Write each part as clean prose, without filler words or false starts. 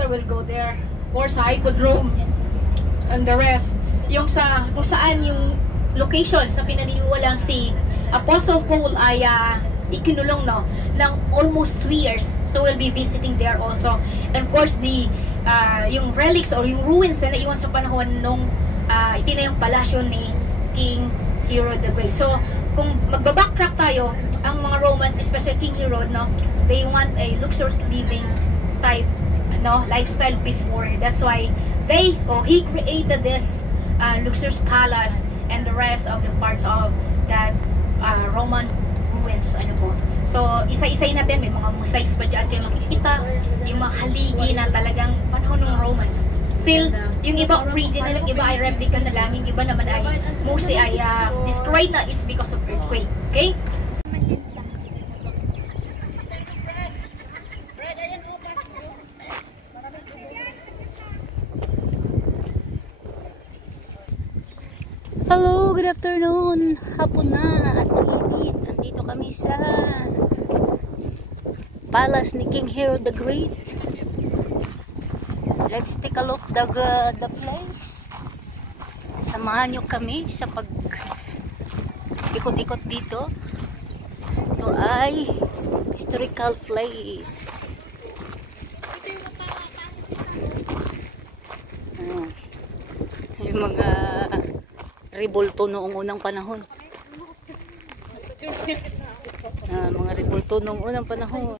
helicopter will go there. Of course, sa Hippodrome and the rest. Yung sa kung saan yung locations na pinaniniwalang si Apostle Paul ay ikinulong ng almost 2 years. So we'll be visiting there also. And of course, yung relics or yung ruins na naiwan sa panahon nung itinayong palasyo ni King Herod the Great. So kung magbabacktrack tayo, ang mga Romans, especially King Herod, they want a luxurious living type lifestyle before. That's why he created this luxurious palace and the rest of the parts of that Roman ruins. So isa-isay natin, may mga mosaics pa dyan kayo makikita, yung mga haligi na talagang panahon ng Romans. Still, yung iba original, yung iba ay replica na lang, yung iba naman ay mostly ay destroyed na. It's because of earthquake. Okay? Hello, good afternoon. Hapon na at mainit. Nandito kami sa palace ni King Herod the Great. Let's take a look the place. Samahan nyo kami sa pag ikot-ikot dito. Ito ay historical place. Yung mga rebulto noong unang panahon. Mga rebulto noong unang panahon.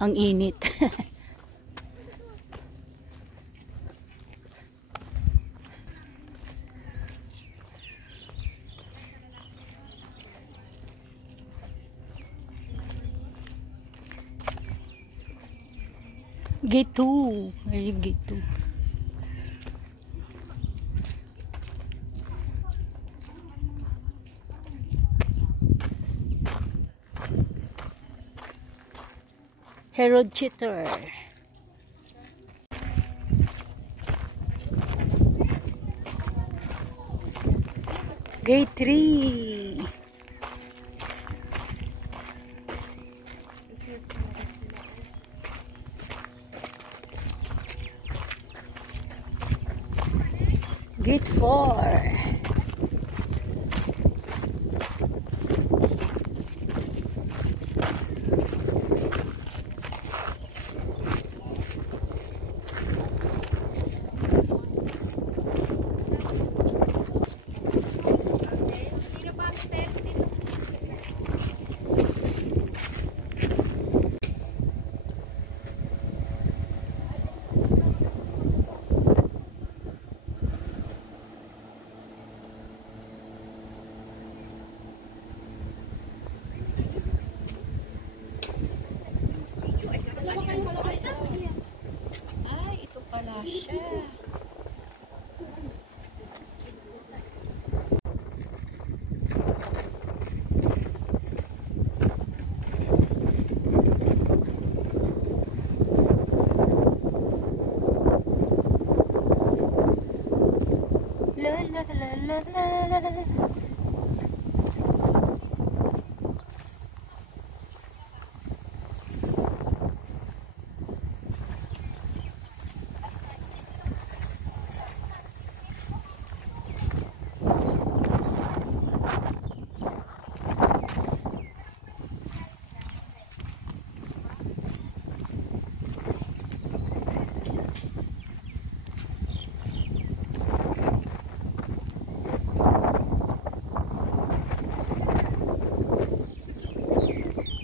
Ang init. Gate 2. Ay, gate 2. Herod Cheater. Gate 3. Gate 4. Ay, ito pala siya. La la la la la.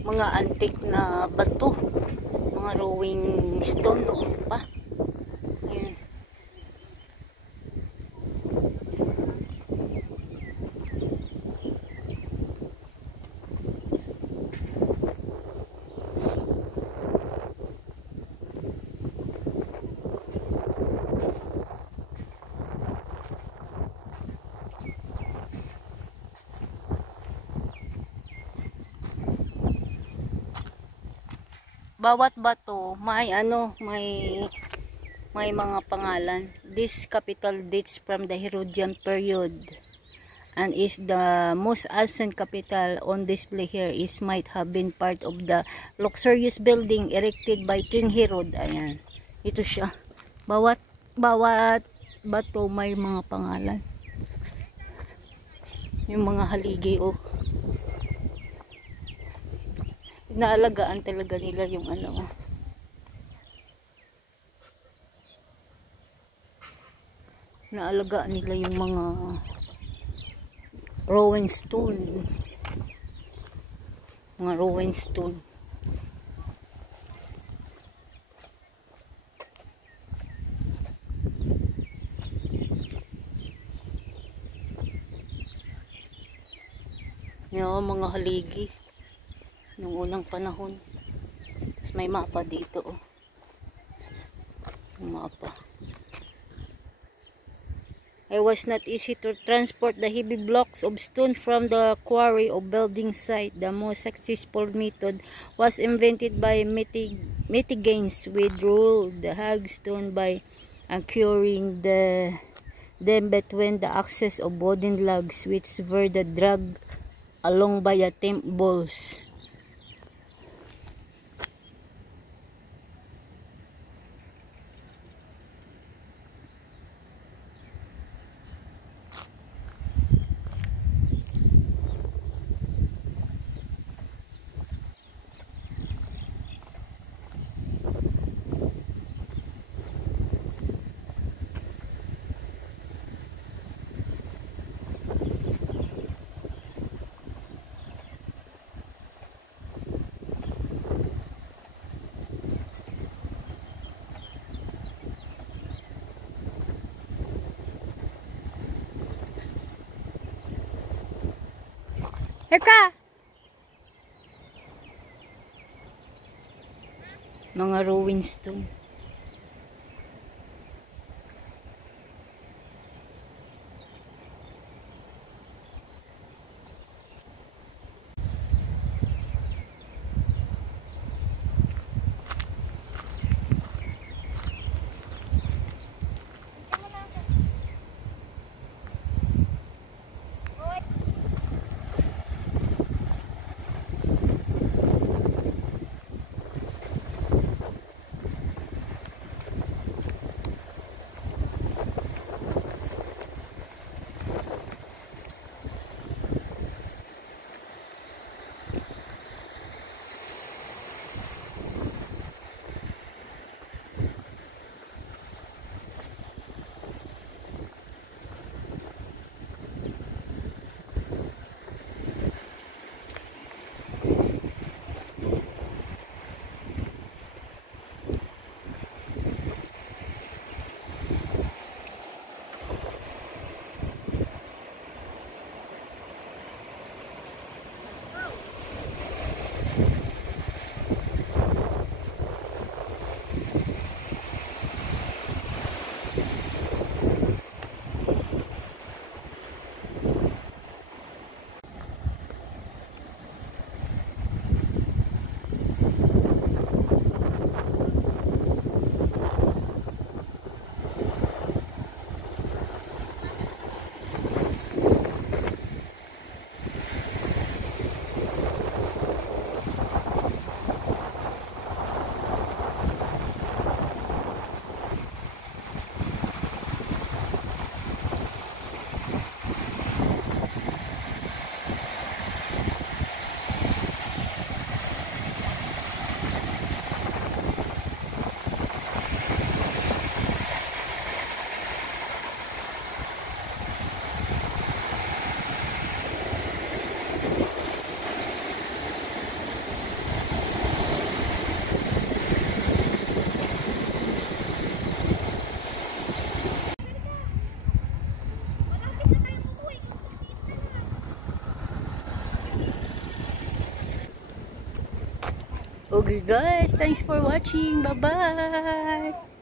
Mga antique na bato, mga rolling stone noon pa. Ayan. Bawat bato may may mga pangalan. This capital dates from the Herodian period and is the most ancient capital. On display here is might have been part of the luxurious building erected by King Herod. Ayan, ito siya. Bawat bato may mga pangalan. Yung mga haligi, oh. Naalagaan talaga nila yung ano. Naalagaan nila yung mga rowan stone. Mga rowan stone. Yung mga haligi nung unang panahon. Tapos may mapa dito, oh. Mapa. It was not easy to transport the heavy blocks of stone from the quarry or building site. The most successful method was invented by Metigans, which ruled the hagstone by anchoring them between the axes of wooden logs, which were the dragged along by the temples. Eka! Mga ruin stone. Okay guys, thanks for watching. Bye bye.